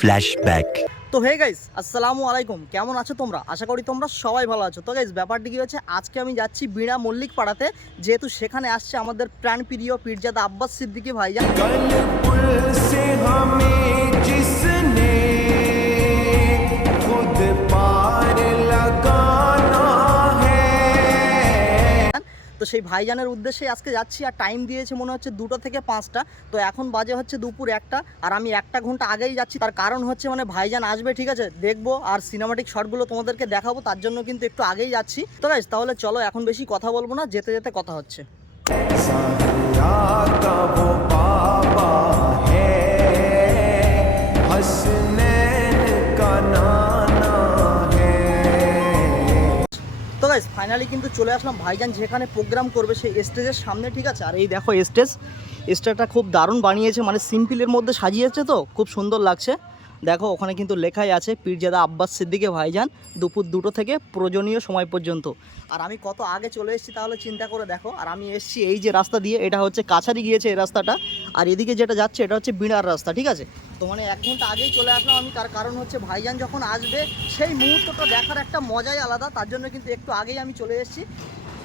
Flashback. তো hey guys আসসালামু আলাইকুম। কেমন আছো তোমরা? আশা করি তোমরা সবাই ভালো আছো। তো গাইস ব্যাপারটি কী হচ্ছে আজকে আমি যাচ্ছি বীণা মল্লিক পাড়াতে যেহেতু সেখানে আসছে আমাদের প্রাণপ্রিয় পীরজাদা আব্বাস সিদ্দিকী ভাইজান। সেই ভাইজানের উদ্দেশ্যে আজকে যাচ্ছি আর টাইম দিয়েছে মনে হচ্ছে দুটো থেকে পাঁচটা। তো এখন বাজে হচ্ছে দুপুর একটা আর আমি একটা ঘণ্টা আগেই যাচ্ছি। তার কারণ হচ্ছে মানে ভাইজান আসবে, ঠিক আছে? দেখব আর সিনেমাটিক শটগুলো তোমাদেরকে দেখাবো, তার জন্য কিন্তু একটু আগেই যাচ্ছি। তো তাহলে চলো, এখন বেশি কথা বলব না, যেতে যেতে কথা হচ্ছে। কিন্তু চলে আসলাম ভাইজান, যেখানে প্রোগ্রাম করবে সেই স্টেজের সামনে, ঠিক আছে? আর এই দেখো স্টেজ স্টেজটা খুব দারুণ বানিয়েছে মানে সিম্পলের মধ্যে সাজিয়েছে তো, খুব সুন্দর লাগছে। দেখো, ওখানে কিন্তু লেখাই আছে, পীরজাদা আব্বাস সিদ্দিকে ভাইজান, দুপুর দুটো থেকে প্রয়োজনীয় সময় পর্যন্ত। আর আমি কত আগে চলে এসেছি তাহলে চিন্তা করে দেখো, আর আমি এসেছি এই যে রাস্তা দিয়ে, এটা হচ্ছে কাছারি গিয়েছে এই রাস্তাটা, আর এদিকে যেটা যাচ্ছে, এটা হচ্ছে বিড়ার রাস্তা, ঠিক আছে? তো মানে এক ঘণ্টা আগেই চলে আসলাম আমি, তার কারণ হচ্ছে ভাইজান যখন আসবে, সেই মুহূর্তটা দেখার একটা মজাই আলাদা, তার জন্য কিন্তু একটু আগেই আমি চলে এসেছি।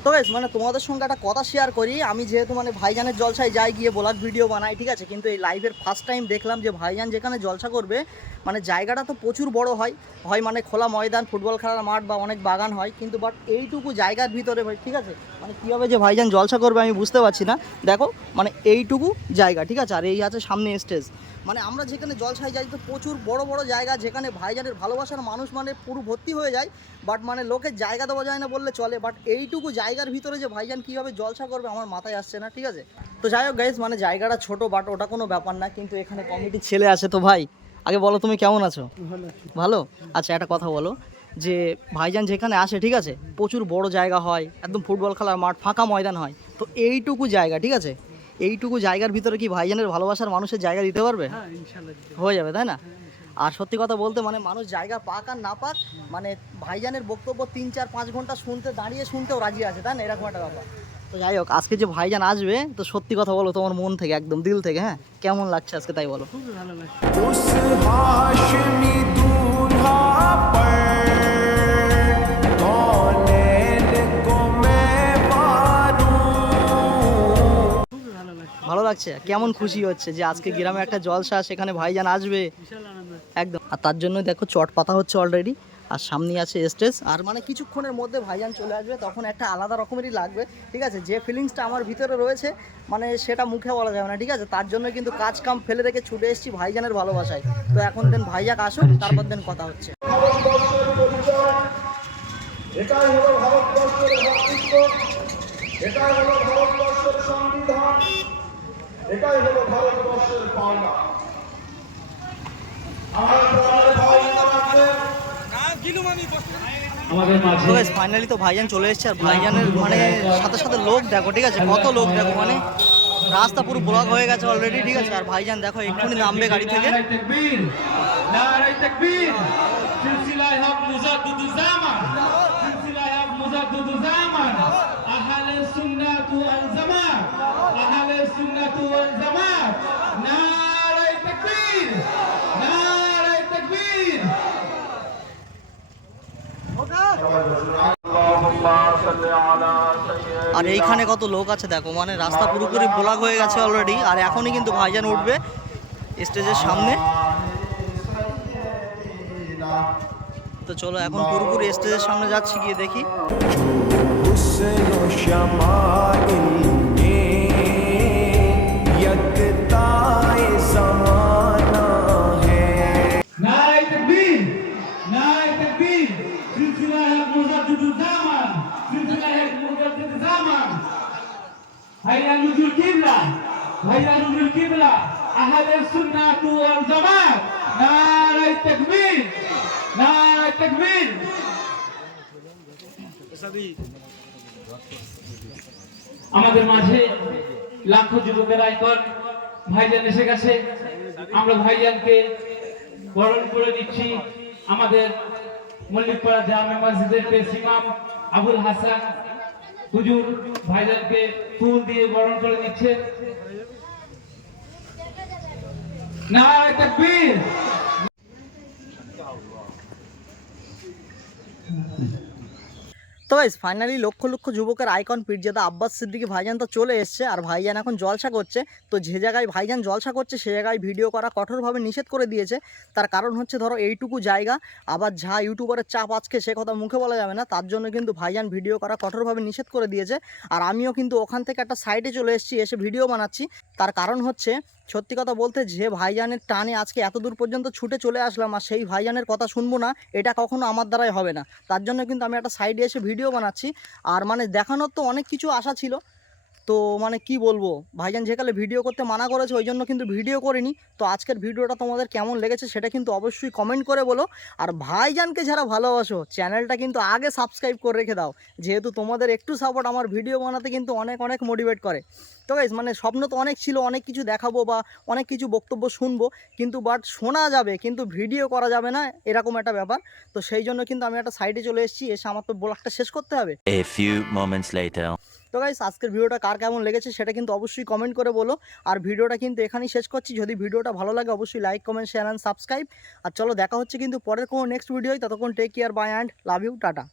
তো বেশ মানে তোমাদের সঙ্গে একটা কথা শেয়ার করি। আমি যেহেতু মানে ভাইজানের জলসায় যাই, গিয়ে ব্লগ ভিডিও বানাই, ঠিক আছে? কিন্তু এই লাইভের ফার্স্ট টাইম দেখলাম যে ভাইজান যেখানে জলসা করবে মানে জায়গাটা তো প্রচুর বড় হয়। হয় মানে খোলা ময়দান, ফুটবল খেলার মাঠ বা অনেক বাগান হয়, কিন্তু বাট এইটুকু জায়গার ভিতরে ভাই, ঠিক আছে? মানে কীভাবে যে ভাইজান জলসা করবে আমি বুঝতে পারছি না। দেখো মানে এইটুকু জায়গা, ঠিক আছে? আর এই আছে সামনে স্টেজ মানে আমরা যেখানে জলসায় যাই তো প্রচুর বড় বড় জায়গা, যেখানে ভাইজানের ভালোবাসার মানুষ মানে পুরো ভর্তি হয়ে যায় বাট মানে লোকের জায়গা দেওয়া যায় না বললে চলে বাট এইটুকু জায়গার ভিতরে যে ভাইজান কীভাবে জলসা করবে আমার মাথায় আসছে না ঠিক আছে? তো যাই হোক গাইজ মানে জায়গাটা ছোট বাট ওটা কোনো ব্যাপার না কিন্তু এখানে কমিটির ছেলে আছে তো ভাই। আগে বলো তুমি কেমন আছো? ভালো আচ্ছা একটা কথা বলো যে ভাইজান যেখানে আসে ঠিক আছে প্রচুর বড় জায়গা হয় একদম ফুটবল খেলার মাঠ ফাঁকা ময়দান হয় তো এইটুকু জায়গা ঠিক আছে? এইটুকু জায়গার ভিতরে কি ভাইজানের ভালোবাসার মানুষের জায়গা দিতে পারবে। হয়ে যাবে তাই না? আর সত্যি কথা বলতে মানে মানুষ জায়গা পাক আর না পাক মানে ভাইজানের বক্তব্য তিন, চার, পাঁচ ঘণ্টা শুনতে, দাঁড়িয়ে শুনতেও রাজি আছে, তাই না? এরকম একটা ব্যাপার। তো যাই হোক, আজকে যে ভাইজান আসবে, তো সত্যি কথা বলো, তোমার মন থেকে একদম, দিল থেকে হ্যাঁ? কেমন লাগছে আজকে তাই বলো? খুব ভালো লাগছে। লাগছে? কেমন খুশি হচ্ছে যে আজকে গ্রামে একটা জলসা, সেখানে ভাইজান আসবে? একদম। আর তার জন্য দেখো চট পাতা হচ্ছে অলরেডি আর সামনে আছে স্টেজ। আর মানে কিছুক্ষণের মধ্যে ভাইজান চলে আসবে, তখন একটা আলাদা রকমেরই লাগবে, ঠিক আছে? যে ফিলিংসটা আমার ভিতরে রয়েছে মানে সেটা মুখে বলা যাবে না, ঠিক আছে? তার জন্য কিন্তু কাজ কাম ফেলে রেখে ছুটে এসেছি ভাইজানের ভালোবাসায়। তো এখন দেন ভাইজাক আসুক, তারপর দেন কথা হচ্ছে। এটাই হলো ভারতবর্ষের সংবিধান। এটাই হলো ভারতবর্ষের পাওনা। ফাইনালি তো ভাইজান চলে এসেছে। আর ভাইজানের মানে সাথে সাথে লোক দেখো ঠিক আছে? কত লোক দেখো মানে রাস্তা পুরো ব্লক হয়ে গেছে অলরেডি ঠিক আছে? আর ভাইজান দেখো এক্ষুনি নামবে গাড়ি থেকে। সিলসিলায়ে তাকবীর। নারাই তাকবীর। আর এইখানে কত লোক আছে দেখো মানে রাস্তা পুরোপুরি ব্লক হয়ে গেছে অলরেডি আর এখনই কিন্তু ভাইজান উঠবে স্টেজের সামনে। তো চলো এখন পুরোপুরি স্টেজের সামনে যাচ্ছি গিয়ে দেখি। কিবলা, আহলে সুন্নাত ওয়াল জামাত। নারাই তাকবীর নারাই তাকবীর। আমাদের মাঝে লাখো যুবকের আইকন ভাইজান এসে গেছে। আমরা ভাইজানকে বরণ করে দিচ্ছি আমাদের মল্লিকপাড়া জামে মসজিদের পেশ ইমাম আবুল হাসান। হুজুর ভাইজানকে ফুল দিয়ে বরণ করে দিচ্ছে নারায় তকবীর তো গাইস ফাইনালি লক্ষ লক্ষ যুবকের আইকন পীরজাদা আব্বাস সিদ্দিকী ভাইজান তো চলে এসছে, আর ভাইজান এখন জলসা করছে। তো যে জায়গায় ভাইজান জলসা করছে, সে জায়গায় ভিডিও করা কঠোরভাবে নিষেধ করে দিয়েছে। তার কারণ হচ্ছে, ধরো, এইটুকু জায়গা। আবার যা ইউটিউবারের চাপ আজকে, সে কথা মুখে বলা যাবে না। তার জন্য কিন্তু ভাইজান ভিডিও করা কঠোরভাবে নিষেধ করে দিয়েছে। আর আমিও কিন্তু ওখান থেকে একটা সাইডে চলে এসেছি, এসে ভিডিও বানাচ্ছি। তার কারণ হচ্ছে, সত্যি কথা বলতে, যে ভাইজানের টানে আজকে এত দূর পর্যন্ত ছুটে চলে আসলাম, আর সেই ভাইজানের কথা শুনব না, এটা কখনো আমার দ্বারাই হবে না। তার জন্য কিন্তু আমি একটা সাইডে এসে ভিডিও বানাচ্ছি। আর মানে দেখানোর তো অনেক কিছু আশা ছিল। তো মানে কি বলব? ভাইজান যেকালে ভিডিও করতে মানা করেছে, ওই জন্য কিন্তু ভিডিও করিনি। তো আজকের ভিডিওটা তোমাদের কেমন লেগেছে সেটা কিন্তু অবশ্যই কমেন্ট করে বলো। আর ভাইজানকে যারা ভালোবাসো চ্যানেলটা কিন্তু আগে সাবস্ক্রাইব করে রেখে দাও। যেহেতু তোমাদের একটু সাপোর্ট আমার ভিডিও বানাতে কিন্তু অনেক অনেক মোটিভেট করে। তো গাইজ মানে স্বপ্ন তো অনেক ছিল, অনেক কিছু দেখাবো বা অনেক কিছু বক্তব্য শুনব, কিন্তু বাট শোনা যাবে, কিন্তু ভিডিও করা যাবে না, এরকম একটা ব্যাপার। তো সেই জন্য কিন্তু আমি একটা সাইডে চলে এসেছি, এসে আমার তো ব্লগটা শেষ করতে হবে। তো গাইস আজকের ভিডিওটা কার কেমন লেগেছে সেটা কিন্তু অবশ্যই কমেন্ট করে বলো। আর ভিডিওটা কিন্তু এখানেই শেষ করছি। যদি ভিডিওটা ভালো লাগে, অবশ্যই like comment share and subscribe আর চলো, দেখা হচ্ছে কিন্তু পরের কোনো নেক্সট ভিডিওয় ততক্ষণ take care bye and love you tata.